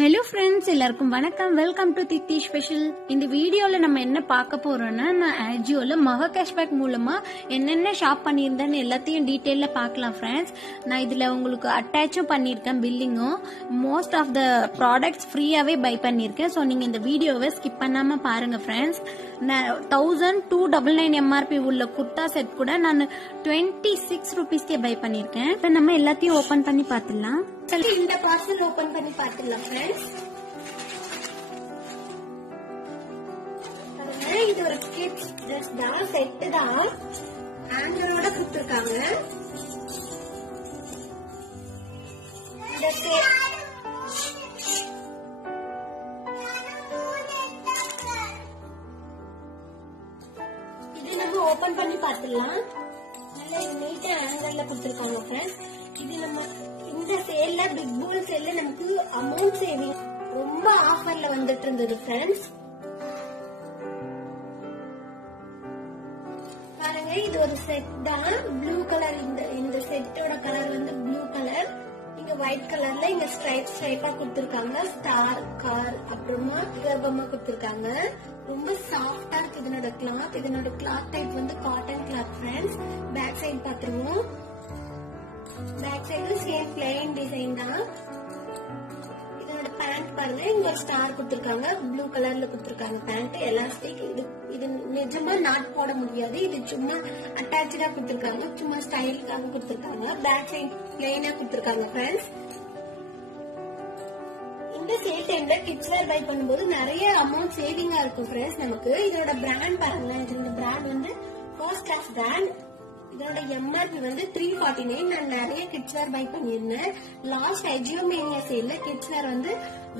Hello friends, எல்லாருக்கும் வணக்கம். Welcome to Thithi special. இந்த வீடியோல நம்ம என்ன பார்க்க போறோம்னா, நான் ஆஜியோல மகா கேஷ்பேக் மூலமா என்னென்ன ஷாப் பண்ணியிருந்தேன்னு எல்லாத்தையும் டீட்டெயில பார்க்கலாம் ஃப்ரெண்ட்ஸ். நான் இதுல உங்களுக்கு அட்டாச்சும் பண்ணியிருக்கேன் பில்லிங்கும். மோஸ்ட் ஆஃப் த ப்ராடக்ட்ஸ் ஃப்ரீயாவே பை பண்ணியிருக்கேன். ஸோ நீங்க இந்த வீடியோவை ஸ்கிப் பண்ணாம பாருங்க ஃப்ரெண்ட்ஸ். 1299 MRP உள்ள குர்தா செட் கூட நான் 26 ரூபீஸ்க்கே பை பண்ணியிருக்கேன். இப்போ நம்ம எல்லாத்தையும் ஓபன் பண்ணி பார்த்துடலாம். இந்த பார்சல் ஓபன் பண்ணி பார்த்துடலாம் ஃப்ரெண்ட்ஸ். இது ஒரு கிட்ஸ் ட்ரெஸ் தான், செட் தான், ஹேங்கரோட கொடுத்துருக்காங்க. இது நம்ம ஓபன் பண்ணி பார்த்துடலாம். நல்ல நீட்டா ஹேங்கர்ல கொடுத்துருக்காங்க ஃப்ரெண்ட்ஸ். இது நம்ம இந்த சேல்ல பிக் பூல் சேல்ல நமக்கு அமௌண்ட் சேவிங் ரொம்ப ஆஃபர்ல வந்துட்டு இருந்தது ஃப்ரெண்ட்ஸ். பாருங்க, இது ஒரு செட் தான், ப்ளூ கலர். இந்த செட்டோட கலர் வந்து ப்ளூ கலர். இங்க ஒயிட் கலர்ல இங்க ஸ்ட்ரைப்பா கொடுத்திருக்காங்க. ஸ்டார் கார் அப்புறமா கர்ப்பமா கொடுத்திருக்காங்க. ரொம்ப சாஃப்டா இருக்கு இதனோட கிளாத். இதனோட கிளாத் டைப் வந்து cotton cloth friends. Back side பாத்துருவோம். Back side same plain design தான். இதோட பேண்ட் பாருங்க, இங்க ஒரு ஸ்டார் கொடுத்திருக்காங்க. ப்ளூ கலர்ல கொடுத்திருக்காங்க பேண்ட். எலாஸ்டிக். இது நிஜமா நாட் போட முடியாது. இது சும்மா அட்டாச்சா கொடுத்திருக்காங்க. சும்மா ஸ்டைலுக்காக கொடுத்திருக்காங்க. பேக் சைடு பிளெயினா கொடுத்திருக்காங்க ஃப்ரெண்ட்ஸ். இந்த சேல் டைம்ல கிட்ஸ் வேர் பை பண்ணும்போது நிறைய அமௌண்ட் சேவிங்கா இருக்கும் ஃப்ரெண்ட்ஸ் நமக்கு. இதோட பிராண்ட் பாருங்க. இதோட பிராண்ட் வந்து ஃபர்ஸ்ட் கிளாஸ் பிராண்ட். இதோட MRP வந்து 349. நான் நிறைய கிட்ஸ் வேர் பை பண்ணிருந்தேன். லாஸ்ட் அஜியோமேனியா சேல்ல கிட்ஸ் வேர் வந்து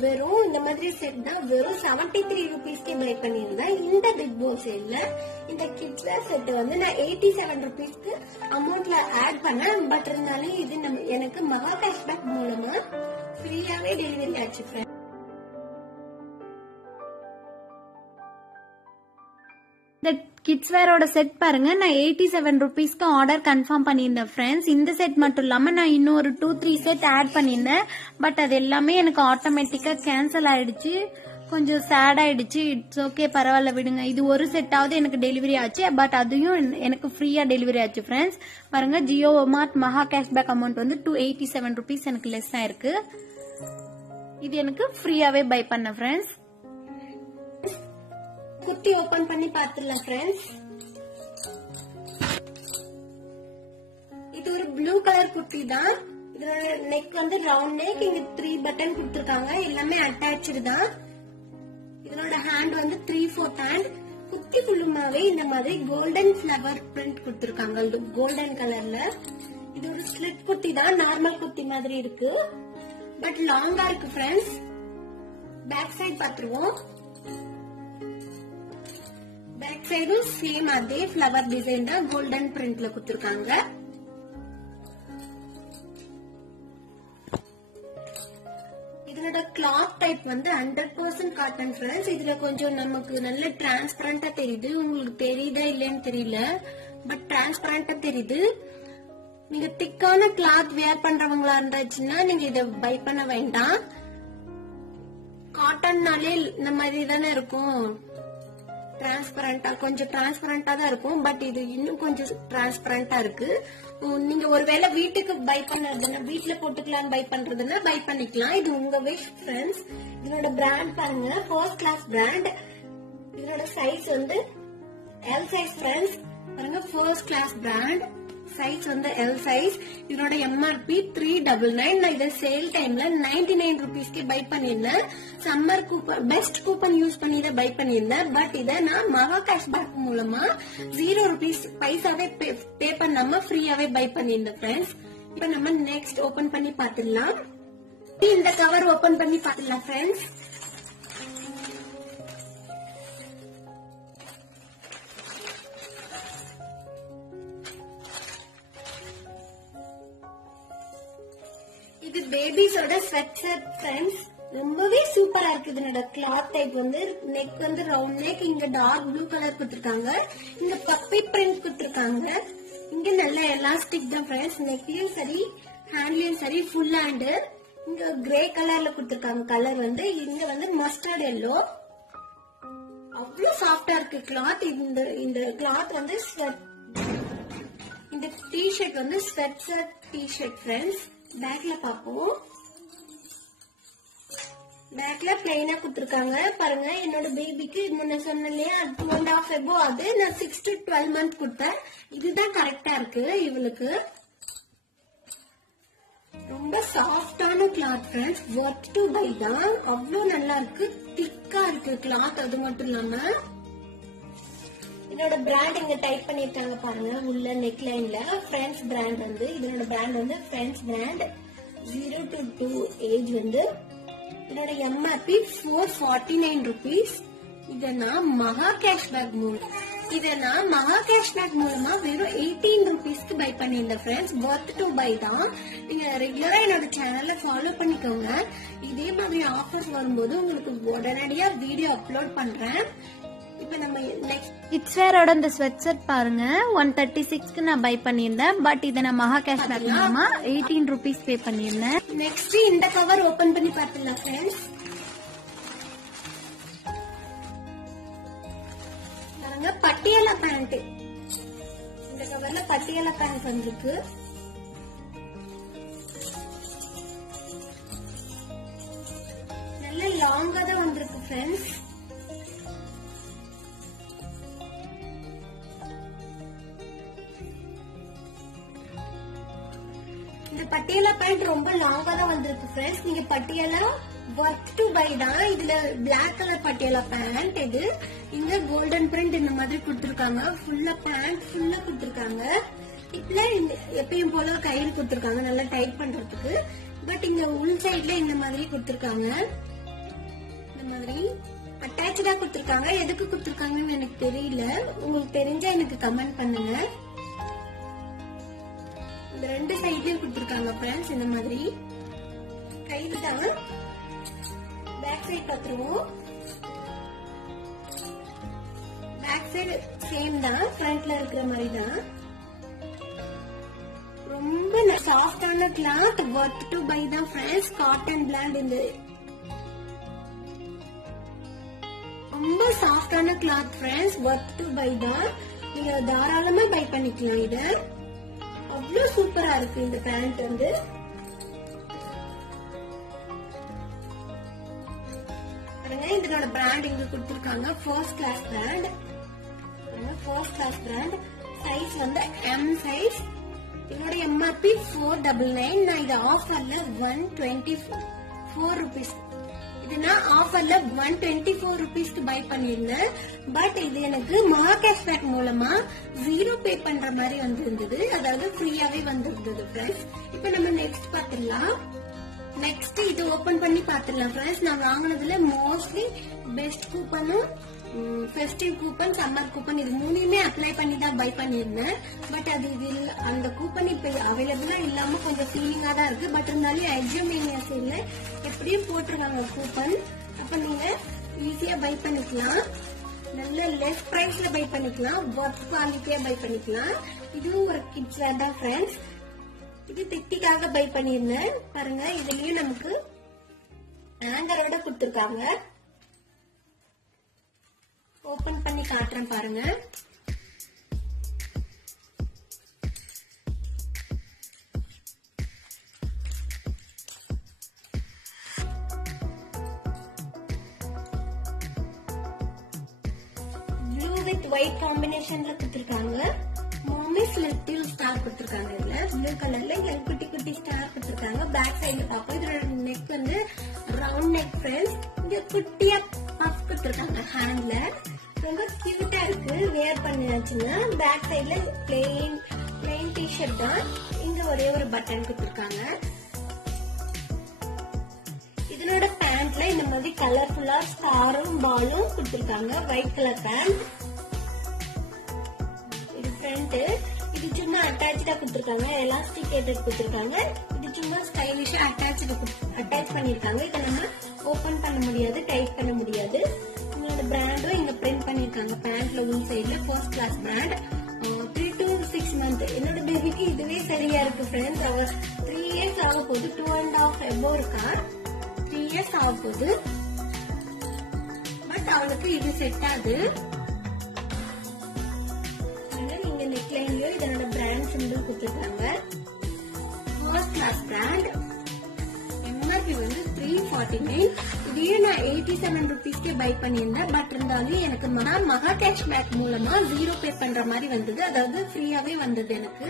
வெறும் இந்த மாதிரி செட் தான் வெறும் 73 ரூபீஸ்க்கே பை பண்ணிருந்தேன். இந்த பிக் போல் சேல்ல இந்த கிட்ஸ் வேர் செட் வந்து நான் 87 ரூபீஸ்க்கு அமௌண்ட்ல ஆட் பண்ணேன். பட் இருந்தாலும் இது எனக்கு மகா கேஷ்பேக் மூலமா ஃப்ரீயாவே டெலிவரி ஆச்சு ஃப்ரெண்ட். இந்த கிட்ஸ் வேரோட செட் பாருங்க, நான் 87 ரூபீஸ்க்கு ஆர்டர் கன்ஃபார்ம் பண்ணியிருந்தேன் ஃப்ரெண்ட்ஸ். இந்த செட் மட்டும் இல்லாம நான் இன்னொரு 2-3 செட் ஆட் பண்ணியிருந்தேன். பட் அது எல்லாமே எனக்கு ஆட்டோமேட்டிக்கா கேன்சல் ஆயிடுச்சு. கொஞ்சம் சேட் ஆயிடுச்சு. இட்ஸ் ஓகே, பரவாயில்ல விடுங்க. இது ஒரு செட்டாவது எனக்கு டெலிவரி ஆச்சு. பட் அதையும் எனக்கு ஃப்ரீயா டெலிவரி ஆச்சு ஃப்ரெண்ட்ஸ். பாருங்க, ஜியோ மார்ட் மகா கேஷ்பேக் அமௌண்ட் வந்து 287 ரூபீஸ் எனக்கு லெஸ் ஆயிருக்கு. இது எனக்கு ஃப்ரீயாவே பை பண்ண ஃப்ரெண்ட்ஸ். குர்த்தி ஓபன் பண்ணி பார்த்துடலாம் ஃப்ரெண்ட்ஸ். இது ஒரு ப்ளூ கலர் குர்த்தி தான். இதோட நெக் வந்து ரவுண்ட் நெக். இங்க 3 பட்டன் கொடுத்திருக்காங்க. எல்லாமே அட்டாச்சு தான். இதனோட ஹேண்ட் வந்து 3/4 ஹேண்ட். குர்த்தி ஃபுல்லுமாவே இந்த மாதிரி கோல்டன் ஃபிளவர் பிரிண்ட் கொடுத்திருக்காங்க கோல்டன் கலர்ல. இது ஒரு ஸ்லிட் குர்த்தி தான், நார்மல் குர்த்தி மாதிரி இருக்கு. பட் லாங்கா இருக்கு ஃப்ரெண்ட்ஸ். பேக் சைடு பாத்துருவோம். பேக் சைடும் சேம் அதே ஃபிளவர் டிசைன் தான், கோல்டன் பிரிண்ட்ல கொடுத்திருக்காங்க. இதனோட கிளாத் டைப் வந்து 100% காட்டன் ஃப்ரெண்ட்ஸ். இதுல கொஞ்சம் நமக்கு நல்ல டிரான்ஸ்பரண்டா தெரியுது. உங்களுக்கு தெரியுதா இல்லன்னு தெரியல, பட் டிரான்ஸ்பரண்டா தெரியுது. நீங்க திக்கான கிளாத் வேர் பண்றவங்களா இருந்தாச்சுன்னா நீங்க இத பை பண்ண வேண்டாம். காட்டன்னாலே இந்த மாதிரி தானே இருக்கும், டிரான்ஸ்பரண்டா, கொஞ்சம் டிரான்ஸ்பரண்டா தான் இருக்கும். பட் இது இன்னும் கொஞ்சம் டிரான்ஸ்பரண்டா இருக்கு. நீங்க ஒருவேளை வீட்டுக்கு பை பண்றதுன்னா, வீட்டுல போட்டுக்கலாம் பை பண்றதுன்னா பை பண்ணிக்கலாம். இது உங்க விஷ் ஃப்ரெண்ட்ஸ். இதனோட பிராண்ட் பாருங்க, ஃபர்ஸ்ட் கிளாஸ் பிராண்ட். இதனோட சைஸ் வந்து L சைஸ் ஃப்ரெண்ட்ஸ். பாருங்க, ஃபர்ஸ்ட் கிளாஸ் பிராண்ட். சைஸ் வந்து L சைஸ். இதனோட MRP 399. நான் இதை சேல் டைம்ல 99 ரூபீஸ்க்கு பை பண்ணிருந்தேன். Summer coupon, best coupon use பண்ணி இதை பை பண்ணிருந்தேன். பட் இதை நான் மகா கேஷ்பேக் மூலமா 0 ரூபீஸ் பைசாவே பே பண்ணாம ஃப்ரீயாவே பை பண்ணிருந்தேன் ஃப்ரெண்ட்ஸ். இப்ப நம்ம நெக்ஸ்ட் ஓபன் பண்ணி பாத்துடலாம். இந்த கவர் ஓபன் பண்ணி பாத்துடலாம் ஃப்ரெண்ட்ஸ். இது பேபிஸோட ஸ்வெட் ஷர்ட் ஃப்ரெண்ட்ஸ். ரொம்பவே சூப்பரா இருக்கு. இதனோட கிளாத் டைப் வந்து நெக் வந்து ரவுண்ட் நெக். இங்க டார்க் ப்ளூ கலர் கொடுத்திருக்காங்க. இங்க பப்பி பிரிண்ட் கொடுத்திருக்காங்க. இங்க நல்ல எலாஸ்டிக் தான் ஃப்ரெண்ட்ஸ். நெக்லயும் சரி ஹேண்ட்லயும் சரி ஃபுல் ஹேண்ட். இங்க கிரே கலர்ல கொடுத்திருக்காங்க. கலர் வந்து இங்க வந்து மஸ்டர்ட் எல்லோ. அவ்வளவு சாஃப்டா இருக்கு கிளாத். இந்த கிளாத் வந்து இந்த டி-ஷர்ட் வந்து ஸ்வெட் டி-ஷர்ட் ஃப்ரெண்ட்ஸ். பேக்ல பாப்போம். பேக்ல பிளைனா கொடுத்திருக்காங்க. பாருங்க, என்னோட பேபிக்கு நான் சொன்னேன் இல்லையா 2.5 எபோ, அது நான் 6 to 12 month கொடுத்தேன். இதுதான் கரெக்டா இருக்கு இவளுக்கு. ரொம்ப சாஃப்டான cloth friends. Worth to buy தான். அவ்வளவு நல்லா இருக்கு, திக்கா இருக்கு கிளாத். அது மட்டும் இல்லாம இதோட பிராண்ட் இங்க டைப் பண்ணிருக்காங்க பாருங்க, உள்ள நெக் லைன்ல. ஃப்ரெண்ட்ஸ் பிராண்ட் வந்து இதனோட பிராண்ட் வந்து ஃப்ரெண்ட்ஸ் பிராண்ட். 0 to 2 ஏஜ் வந்து. இதோட எம்ஆர்பி 449 rupees. இத நான் மகா கேஷ்பேக் மூலமா வெறும் 18 rupeesக்கு பை பண்ணிருந்தேன் ஃப்ரெண்ட்ஸ். ஒர்த் டு பை தான். நீங்க ரெகுலரா என்னோட சேனல்ல ஃபாலோ பண்ணிக்கோங்க. இதே மாதிரி ஆஃபர்ஸ் வரும்போது உங்களுக்கு உடனடியா வீடியோ அப்லோட் பண்றேன். இப்ப நம்ம நெக்ஸ்ட் கிட்ஸ் வேரோட இந்த ஸ்வெட் ஷர்ட் பாருங்க, 136க்கு நான் பை பண்ணியிருந்தேன். பட் இதை நான் மகா கேஷ்பேக் மூலமா 18 rupees பே பண்ணியிருந்தேன். நெக்ஸ்ட் இந்த கவர் ஓபன் பண்ணி பார்த்துலாம் ஃப்ரெண்ட்ஸ். பாருங்க, பட்டியாலா பேண்ட். இந்த கவர்ல பட்டியாலா பேண்ட் வந்திருக்கு. நல்ல லாங்கா தான் வந்திருக்கு ஃப்ரெண்ட்ஸ். இந்த பட்டியாலா பேண்ட் ரொம்ப லாங்கா தான் வந்திருக்கு ஃப்ரெண்ட்ஸ். நீங்க பட்டியாலா ஒர்த் டு பை தான். இதுல பிளாக் கலர் பட்டியாலா பேண்ட். இது இங்க கோல்டன் பிரிண்ட் இந்த மாதிரி கொடுத்திருக்காங்க. ஃபுல்லா பேண்ட் ஃபுல்லா கொடுத்திருக்காங்க. இப்ப எப்பயும் போல கயிறு கொடுத்திருக்காங்க நல்லா டைட் பண்றதுக்கு. பட் இங்க உள் சைட்ல இந்த மாதிரி கொடுத்திருக்காங்க. இந்த மாதிரி அட்டாச்சா கொடுத்திருக்காங்க. எதுக்கு கொடுத்திருக்காங்கன்னு எனக்கு தெரியல. உங்களுக்கு தெரிஞ்சா எனக்கு கமெண்ட் பண்ணுங்க. இந்த ரெண்டு சைட்லயும் கொடுத்திருக்காங்க ஃப்ரெண்ட்ஸ். இந்த மாதிரி கையில தான். பேக் சைடு பாத்துருவோம். பேக் சைடு சேம் தான், ஃப்ரண்ட்ல இருக்கிற மாதிரி தான். ரொம்ப சாஃப்டான கிளாத். ஒர்த் டு பை தான் ஃப்ரெண்ட்ஸ். Cotton blend. இந்த ரொம்ப சாஃப்டான cloth friends. Worth to buy தான். நீங்க தாராளமா பை பண்ணிக்கலாம். இத அவ்வளவு சூப்பரா இருக்கு இந்த பேண்ட் வந்து. இதனோட பிராண்ட் இங்க கொடுத்திருக்காங்க. First class brand. First class brand. Size வந்து M சைஸ். இதோட எம்ஆர்பி 499. நான் இது ஆஃபர்ல 124 rupees. இது நான் ஆஃபர்ல 124 rupeesக்கு பை பண்ணிருந்தேன். பட் இது எனக்கு மகா கேஷ்பேக் மூலமா 0 பே பண்ற மாதிரி வந்திருந்தது. அதாவது ஃப்ரீயாவே வந்திருந்தது ஃப்ரெண்ட்ஸ். இப்ப நம்ம நெக்ஸ்ட் பாத்துடலாம். நெக்ஸ்ட் இது ஓபன் பண்ணி பாத்துடலாம் ஃப்ரெண்ட்ஸ். நான் வாங்கினதுல மோஸ்ட்லி பெஸ்ட் கூப்பனும் ஃபெஸ்டிவ் கூப்பன், சம்மர் கூப்பன் இது மூணுமே அப்ளை பண்ணி தான் பை பண்ணிருந்தேன். பட் அது இது அந்த கூப்பன் இப்ப அவைலபிளா இல்லாம கொஞ்சம் ஃபீலிங்கா தான் இருக்கு. பட் இருந்தாலும் எக்ஸாமினியா சேல்ல எப்படியும் போட்டிருக்காங்க கூப்பன். அப்ப நீங்க ஈஸியா பை பண்ணிக்கலாம். நல்ல லெஸ் பிரைஸ்ல பை பண்ணிக்கலாம். ஒர்த் குவாலிட்டியா பை பண்ணிக்கலாம். இதுவும் ஒரு கிட்ஸ் வேர் தான் ஃப்ரெண்ட்ஸ். இது திட்டிக்காக பை பண்ணிருந்தேன். பாருங்க, இதுலயும் நமக்கு ஹேங்கரோட கொடுத்திருக்காங்க. ஓபன் பண்ணி காட்டுறேன் பாருங்க. ப்ளூ வித் ஒயிட் காம்பினேஷன்ல கொடுத்திருக்காங்க. மாமிஸ் லிட்டில் ஸ்டார் கொடுத்திருக்காங்க. இதுல ப்ளூ கலர்ல குட்டி குட்டி ஸ்டார் கொடுத்திருக்காங்க. பேக் சைடுல பாப்போம். இதோட நெக் வந்து ரவுண்ட் நெக் ஃப்ரெண்ட்ஸ். இங்க குட்டியா பஃப் கொடுத்திருக்காங்க ஹேண்ட்ல. ரொம்ப கியூட்டா இருக்கு. வேர் பண்ணியாச்சுன்னா பேக் சைடுல பிளெயின் டி-ஷர்ட் தான். இங்க ஒரே ஒரு பட்டன் கொடுத்திருக்காங்க. இதனோட பேண்ட்ல இந்த மாதிரி கலர்ஃபுல்லா ஸ்டாரும் பாலும் கொடுத்திருக்காங்க. White colour pant. இது ஃப்ரண்ட். இது சும்மா அட்டாச்சா கொடுத்திருக்காங்க. எலாஸ்டிகேட்டட் கொடுத்திருக்காங்க. இது சும்மா ஸ்டைலிஷா அட்டாச் பண்ணிருக்காங்க. இதை நம்ம ஓபன் பண்ண முடியாது, டைட் பண்ண முடியாது. உங்களோட பிராண்டும் இங்க பிரிண்ட் பண்ணிருக்காங்க. பேண்ட்ல உள் சைடுல first class brand. 3 to 6 months. என்னோட பேபிக்கு இதுவே சரியா இருக்கு ஃப்ரெண்ட்ஸ். அவ 3 இயர்ஸ் ஆக போகுது, 2.5 எபோ இருக்கா, 3 இயர்ஸ் ஆக போகுது. பட் அவளுக்கு இது செட் ஆகுது. நீங்க நெக்லைன்லயோ இதனோட பிராண்ட் சிம்பிள் கொடுத்துருக்காங்க. First class brand. எம்ஆர்பி வந்து 349. இதையே நான் 87 rupeesக்கே பை பண்ணியிருந்தேன். பட் இருந்தாலும் எனக்கு மகா கேஷ்பேக் மூலமா 0 பே பண்ற மாதிரி வந்தது, அதாவது ஃப்ரீயாவே வந்தது எனக்கு.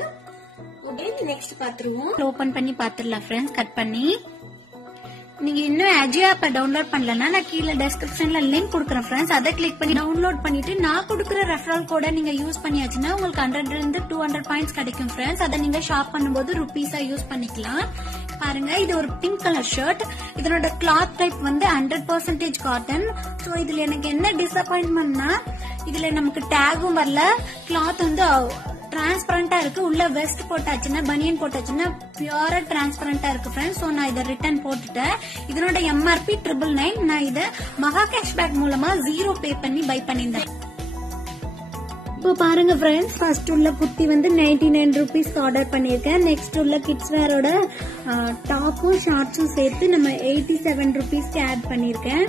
ஓகே, நெக்ஸ்ட் பாத்துருவோம். ஓபன் பண்ணி பாத்துடலாம் ஃப்ரெண்ட்ஸ். கட் பண்ணி நீங்க இன்னும் அஜியோ ஆப்பை டவுன்லோட் பண்ணலன்னா நான் கீழே டெஸ்கிரிப்ஷன்ல லிங்க் கொடுக்குறேன் ஃப்ரெண்ட்ஸ். அதை கிளிக் பண்ணி டவுன்லோட் பண்ணிட்டு நான் கொடுக்குற ரெஃபரல் கோட நீங்க யூஸ் பண்ணியாச்சுன்னா உங்களுக்கு 100 இருந்து 200 பாயிண்ட்ஸ் கிடைக்கும் ஃப்ரெண்ட்ஸ். அதை நீங்க ஷாப் பண்ணும்போது ருபீஸா யூஸ் பண்ணிக்கலாம். பாருங்க, இது ஒரு பிங்க் கலர் ஷர்ட். இதனோட கிளாத் டைப் வந்து 100% காட்டன். சோ இதுல எனக்கு என்ன டிசப்பாயின்ட்மெண்ட்னா இதுல நமக்கு டேகும் வரல, கிளாத் வந்து டிரான்ஸ்பரண்டா இருக்கு. உள்ள வெஸ்ட் போட்டாச்சுன்னா, பனியன் போட்டாச்சுன்னா பியூரா டிரான்ஸ்பரண்டா இருக்கு ஃப்ரெண்ட்ஸ். சோ நான் இதை ரிட்டர்ன் போட்டுட்டேன். இதனோட எம்ஆர்பி 999. நான் இதை மகா கேஷ்பேக் மூலமா 0 பே பண்ணி பை பண்ணியிருந்தேன். இப்போ பாருங்க ஃப்ரெண்ட்ஸ், ஃபர்ஸ்ட் உள்ள குர்த்தி வந்து 99 rupeesக்கு ஆர்டர் பண்ணிருக்கேன். நெக்ஸ்ட் உள்ள கிட்ஸ் வேரோட டாப்பும் ஷார்ட்ஸும் சேர்த்து நம்ம 87 rupeesக்கு ஆட் பண்ணிருக்கேன்.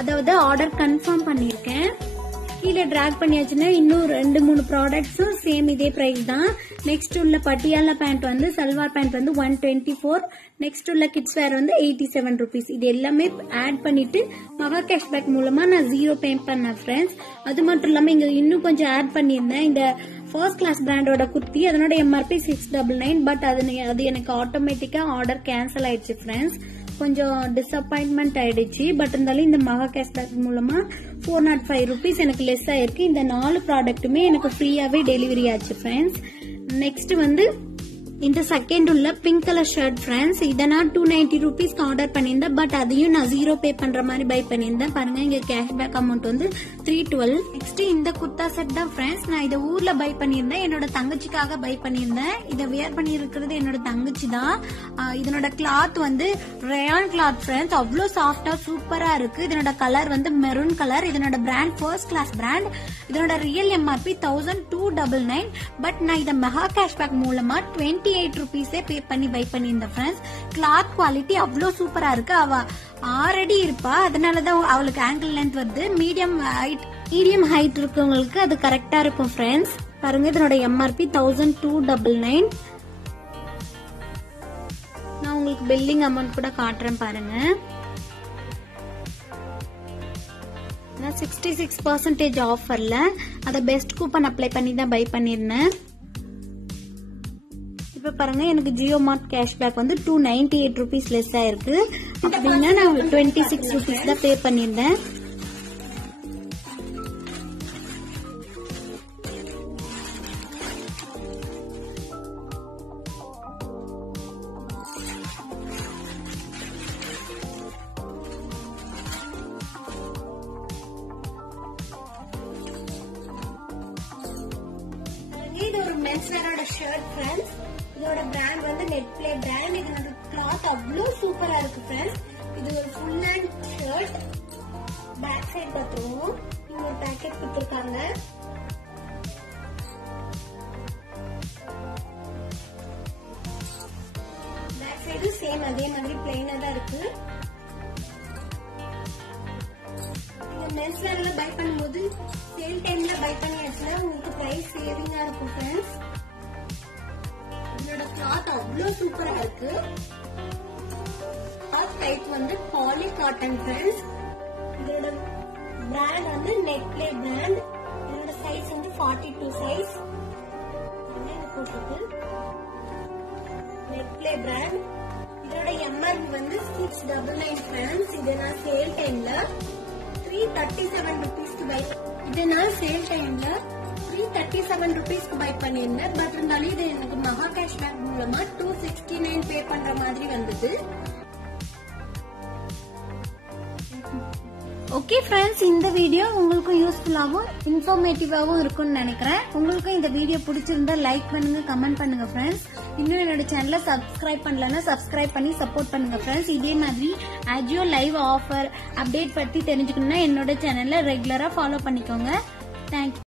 அதாவது ஆர்டர் கன்ஃபார்ம் பண்ணிருக்கேன். கீழே டிராக் பண்ணியாச்சுன்னா இன்னும் 2-3 ப்ராடக்ட்ஸும் சேம் இதே பிரைஸ் தான். நெக்ஸ்ட் உள்ள பட்டியாலா பேண்ட் வந்து சல்வார் பேண்ட் வந்து 124. நெக்ஸ்ட் உள்ள கிட்ஸ் வேர் வந்து 87 rupees. இது எல்லாமே ஆட் பண்ணிட்டு மகா கேஷ்பேக் மூலமா நான் 0 பே பண்ணேன் ஃப்ரெண்ட்ஸ். அது மட்டும் இல்லாம இங்க இன்னும் கொஞ்சம் ஆட் பண்ணியிருந்தேன். இந்த ஃபர்ஸ்ட் கிளாஸ் பிராண்டோட குர்த்தி, அதனோட எம்ஆர்பி 699. பட் அது எனக்கு ஆட்டோமேட்டிக்கா ஆர்டர் கேன்சல் ஆயிடுச்சு ஃப்ரெண்ட்ஸ். கொஞ்சம் டிசப்பாயின்மெண்ட் ஆயிடுச்சு. பட் இருந்தாலும் இந்த மகா கேஷ்பேக் மூலமா 405 rupees எனக்கு லெஸ் ஆயிருக்கு. இந்த 4 ப்ராடக்ட்டுமே எனக்கு ஃப்ரீயாவே டெலிவரி ஆச்சு ஃப்ரெண்ட்ஸ். நெக்ஸ்ட் வந்து இந்த செகண்ட் உள்ள பிங்க் கலர் ஷர்ட் ஃப்ரெண்ட்ஸ். இதை நான் 290 rupeesக்கு ஆர்டர் பண்ணியிருந்தேன். பட் அதையும் நான் 0 பே பண்ற மாதிரி பை பண்ணியிருந்தேன். பாருங்க, இங்க கேஷ்பேக் அமௌண்ட் வந்து 312. நெக்ஸ்ட் இந்த குர்தா செட் தான் ஃப்ரெண்ட்ஸ். நான் இதை ஊர்ல பை பண்ணியிருந்தேன். என்னோட தங்கச்சிக்காக பை பண்ணியிருந்தேன். இதை வியர் பண்ணி இருக்கிறது என்னோட தங்கச்சி தான். இதனோட கிளாத் வந்து ரயான் கிளாத் ஃப்ரெண்ட்ஸ். அவ்வளோ சாஃப்டா சூப்பரா இருக்கு. இதனோட கலர் வந்து மெரூன் கலர். இதனோட பிராண்ட் ஃபர்ஸ்ட் கிளாஸ் பிராண்ட். இதனோட ரியல் எம்ஆர்பி 1299. பட் நான் இதை மெகா கேஷ்பேக் மூலமா 28 rupees பே பண்ணி பை பண்ணியிருந்தேன் ஃப்ரெண்ட்ஸ். கிளாத் குவாலிட்டி அவ்வளோ சூப்பரா இருக்கு. அவ ஆல்ரெடி இருப்பா, அதனாலதான் அவளுக்கு ஆங்கிள் லென்த் வருது. மீடியம் ஹைட் இருக்கவங்களுக்கு அது கரெக்டா இருக்கும் ஃப்ரெண்ட்ஸ். பாருங்க, இதனோட எம்ஆர்பி 1299. நான் உங்களுக்கு பில்லிங் அமௌண்ட் கூட காட்டுறேன் பாருங்க. நான் 66% ஆஃபர்ல அத பெஸ்ட் கூப்பன் அப்ளை பண்ணி தான் பை பண்ணிருந்தேன். இப்ப பாருங்க, எனக்கு ஜியோ மார்ட் கேஷ்பேக் வந்து 298 rupees லெஸ் ஆயிருக்கு. அப்படின்னா நான் 26 rupees தான் பே பண்ணிருந்தேன். இது ஒரு மென்ஸ் வேரோட ஷர்ட் ஃப்ரெண்ட்ஸ். இதோட பிராண்ட் வந்து நெட்ப்ளே பிராண்ட். இதனோட கிளாத் அவ்வளோ சூப்பரா இருக்கு ஃப்ரெண்ட்ஸ். இது ஒரு full hand shirt. Back side பார்த்துருவோம். இங்க ஒரு பேக்கெட் கொடுத்துருக்காங்க. பேக் சைடு சேம் அதே மாதிரி பிளெயினா தான் இருக்கு. நீங்க மென்ஸ் வேர்ல பை பண்ணும்போது சேல் டைம்ல பை பண்ணியாச்சுன்னா உங்களுக்கு பிரைஸ் சேவிங்கா இருக்கும் ஃப்ரெண்ட்ஸ். இதோட கிளாத் அவ்வளோ சூப்பரா இருக்கு. கிளாத் டைப் வந்து பாலி காட்டன் ஃப்ரெண்ட்ஸ். இதோட பிராண்ட் வந்து நெட்ப்ளே பிராண்ட். இதோட சைஸ் வந்து 42 சைஸ். நெட்ப்ளே பிராண்ட். இதோட எம்ஆர்பி வந்து 699 ஃப்ரெண்ட்ஸ். இதை நான் சேல் டைம்ல 337 rupeesக்கு பை. இதை நான் சேல் டைம்ல 337 rupeesக்கு பை பண்ணியிருந்தேன். பட் இருந்தாலும் இது எனக்கு மகா கேஷ்பேக் மூலமா 269 பே பண்ற மாதிரி வந்தது. ஓகே ஃப்ரெண்ட்ஸ், இந்த வீடியோ உங்களுக்கும் யூஸ்ஃபுல்லாகவும் இன்ஃபர்மேட்டிவாகவும் இருக்கும்னு நினைக்கிறேன். உங்களுக்கும் இந்த வீடியோ பிடிச்சிருந்தா லைக் பண்ணுங்க, கமெண்ட் பண்ணுங்க ஃப்ரெண்ட்ஸ். இன்னும் என்னோட சேனலை சப்ஸ்கிரைப் பண்ணலன்னா சப்ஸ்கிரைப் பண்ணி சப்போர்ட் பண்ணுங்க ஃப்ரெண்ட்ஸ். இதே மாதிரி அஜியோ லைவ் ஆஃபர் அப்டேட் பத்தி தெரிஞ்சுக்கணும்னா என்னோட சேனலை ரெகுலரா ஃபாலோ பண்ணிக்கோங்க. தேங்க்யூ.